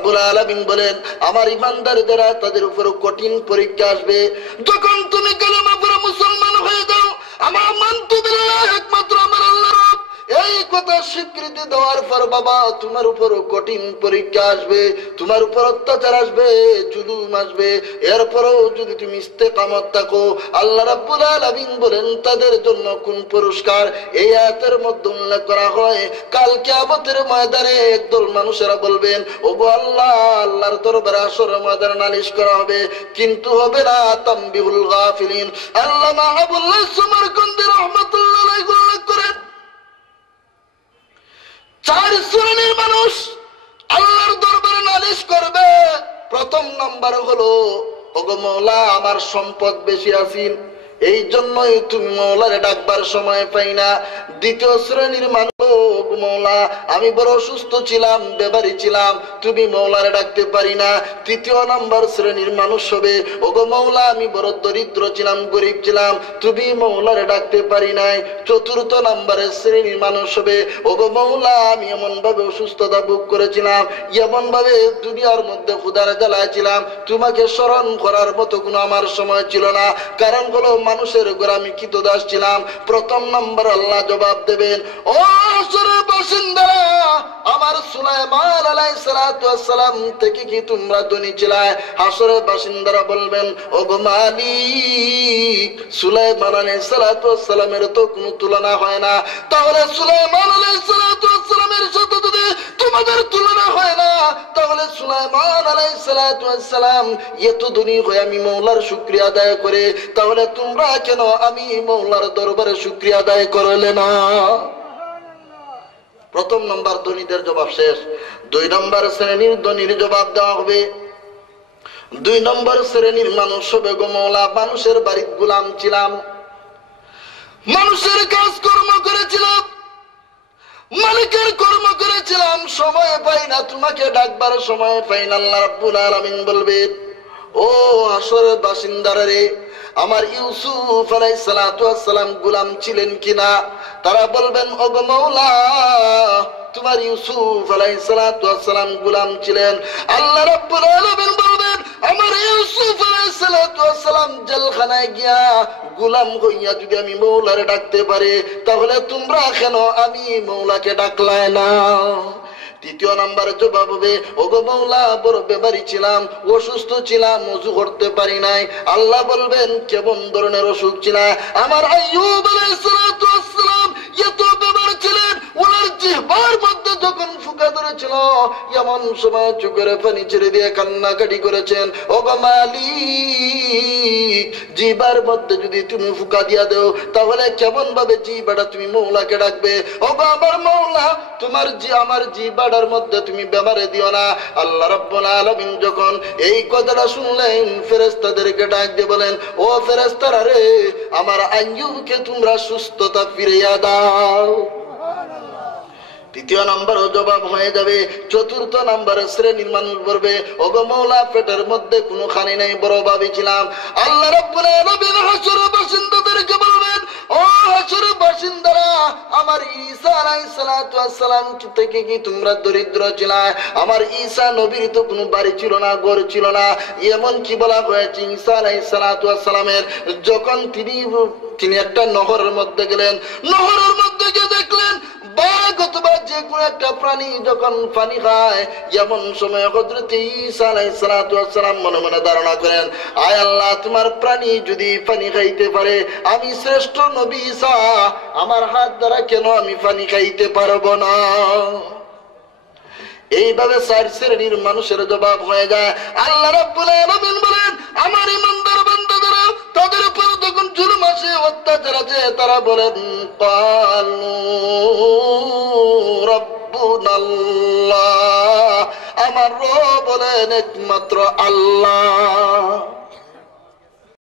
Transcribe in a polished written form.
রাব্বুল আলামিন বলেন আমার ইমানদাররা তাদের উপর কঠিন পরীক্ষা আসবে। যখন তুমি কালেমা পড়ে মুসলমান হয়ে যাও, আমার মানতু বিল্লাহ একমাত্র আমার আল্লাহ রব, এই কথা স্বীকৃতি দেওয়ার পর বাবা তোমার উপর কঠিন পরীক্ষা আসবে, তোমার উপর অত্যাচার আসবে, জুলুম আসবে। এরপরও যদি তুমি ইস্তেকামত থাকো, আল্লাহ রাব্বুল আলামিন বলেন তাদের জন্য কোন পুরস্কার এই আয়াতের মধ্যে উল্লেখ করা হয়। কাল কিয়ামতের ময়দানে একদল মানুষেরা বলবেন ওগো আল্লাহ, আল্লাহর দরবারে হাশরের ময়দানে নালিশ করা হবে, কিন্তু হবে না তামবিহুল গাফিলিন। আল্লামা আবুল্লাহ সুমারকান্দি রাহমাতুল্লাহ আলাইহি উল্লেখ করেন চার শ্রেণীর মানুষ আল্লাহর দরবারে নালিশ করবে। প্রথম নাম্বার হলো ওগো মওলা আমার সম্পদ বেশি আছিল, এই জন্যই তুমি মওলারে ডাকবার সময় পাই না। দ্বিতীয় শ্রেণীর মানুষ মওলা আমি বড় অসুস্থ ছিলাম, বেমারি ছিলাম, তুমি মওলারে ডাকতে পারি না। তৃতীয় নাম্বার শ্রেণীর মানুষ হবে ওগো মওলা আমি বড় দরিদ্র ছিলাম, গরিব ছিলাম, তুমি মওলারে ডাকতে পারি নাই। চতুর্থ নাম্বারের শ্রেণীর মানুষ হবে ওগো মওলা আমি এমন ভাবে অসুস্থতা ভোগ করেছিলাম, এমন ভাবে দুনিয়ার মধ্যে ক্ষুধার জ্বালায় ছিলাম, তোমাকে স্মরণ করার মতো কোনো আমার সময় ছিল না। কারণ হলো মানুষের গোলামি কৃতদাস ছিলাম। প্রথম নাম্বার আল্লাহ জবাব দেবেন ও হাশরের বাসিন্দারা, আমার সুলাইমান আলাইহিস সালাতু ওয়াস সালাম থেকে কি তোমরা ধনী ছিলে? হাশরের বাসিন্দারা বলবেন ওগো মালিক সুলাইমান আলাইহিস সালাতু ওয়াস সালামের তো কোনো তুলনা হয় না। তাহলে সুলাইমান আলাইহিস সালাতু ওয়াস সালামের সাথে যদি তোমাদের তুলনা হয় না, তাহলে সুলাইমান আলাইহিস সালাতু ওয়াস সালাম এত ধনী হয়ে আমি মওলার শুকরিয়া আদায় করে, তাহলে তোমরা কেন আমি মওলার দরবারে শুকরিয়া আদায় করলে না? প্রথম নাম্বার ধনীদের জবাব শেষ। দুই নম্বর শ্রেণীর ধনীর জবাব দেওয়া হবে। দুই নম্বর শ্রেণীর মানুষ হবে গো মওলা মানুষের বাড়িতে গোলাম ছিলাম, মানুষের কাজ কর্ম করেছিলাম, মালিকের কর্ম করেছিলাম, সময় পাই না, তোমাকে ডাকবার সময় পাই না। আল্লাহ রাব্বুল আলামিন বলবেন ও হাশরের বাসিন্দারা রে, আমার ইউসুফ আলাইহিস সালাতু ওয়াস সালাম গোলাম ছিলেন কিনা? তারা বলবেন ওগো মাওলা তোমার ইউসুফ আলাইহিস সালাতু ওয়াস সালাম গোলাম ছিলেন। আল্লাহ রাব্বুল আলামিন বলবেন আমার ইউসুফ আলাইহিস সালাতু ওয়াস সালাম জেলখানায় গিয়া গোলাম হইয়া যদি আমি মওলারে ডাকতে পারি, তাহলে তোমরা কেন আমি মওলাকে ডাকলাই না? তৃতীয় নাম্বারে জবাব হবে ওগো মওলা বড় বেমারি ছিলাম, অসুস্থ ছিলাম, ওযু করতে পারি নাই। আল্লাহ বলবেন কেমন ধরনের অসুখ ছিল? আমার আইয়ুব আলাইহিস সালাতু ওয়াস সালাম এত বেমার ছিলেন, ওনার জিহ্বার মধ্যে যখন ফুঁকা ধরেছিল এমন সময় চোখের পানি ছেড়ে দিয়ে কান্নাকাটি করেছেন। ওগো মালিক জিহ্বার মধ্যে যদি তুমি ফুঁকা দিয়া দাও, তাহলে কেমন ভাবে জিহ্বাটা তুমি মওলাকে ডাকবে? ওগো আমার মওলা তোমার আমার জিহ্বার মধ্যে তুমি বেমারে দিও না। আল্লাহ রাব্বুল আলামিন যখন এই কথাটা শুনলেন ফেরেশতাদেরকে ডাক দিয়ে বলেন ও ফেরেশতারা রে, আমার আইয়ুবকে তোমরা সুস্থতা ফিরিয়ে দাও। তৃতীয় নম্বরও জবাব হয়ে যাবে। চতুর্থ নম্বরের শ্রেণীর মানুষ বলবে ওগো মাওলা পেটের মধ্যে কোনো খানি নাই, বড় ভাবি ছিলাম। আল্লাহ রাব্বুল আলামিন হাশরের বাসিন্দাদেরকে বলবেন ও হাশরের বাসিন্দারা আমার ঈসা আলাইহিস সালাতু ওয়াস সালাম থেকে কি তোমরা দরিদ্র ছিলে? আমার ঈসা নবীর তো কোনো বাড়ি ছিল না, ঘর ছিল না। এমন কি বলা হয়েছে ঈসা আলাইহিস সালাতু ওয়াস সালামের যখন তিনি একটা নহরের মধ্যে গেলেন, নহরের মধ্যে গিয়ে দেখলেন বাঘ অথবা যে কোনো একটা প্রাণী যখন পানি খায়, এমন সময় হযরত ঈসা আলাইহিস সালাতু ওয়াস সালাম মনে মনে ধারণা করেন আয় আল্লাহ তোমার প্রাণী যদি পানি খাইতে পারে, আমি শ্রেষ্ঠ নবী ঈসা আমার হাত দ্বারা কেন আমি পানি খাইতে পারবো না? এইভাবে চার শ্রেণীর মানুষের জবাব হয়ে যায়। আল্লাহ রাব্বুল আলামিন বলেন আমার ইমানদার বান্দারা তাদের উপর যখন জুলুম আসে, অত্যাচার আছে, তারা বলেন ক্বালু রাব্বুনাল্লাহ, আমার রব বলেন একমাত্র আল্লাহ।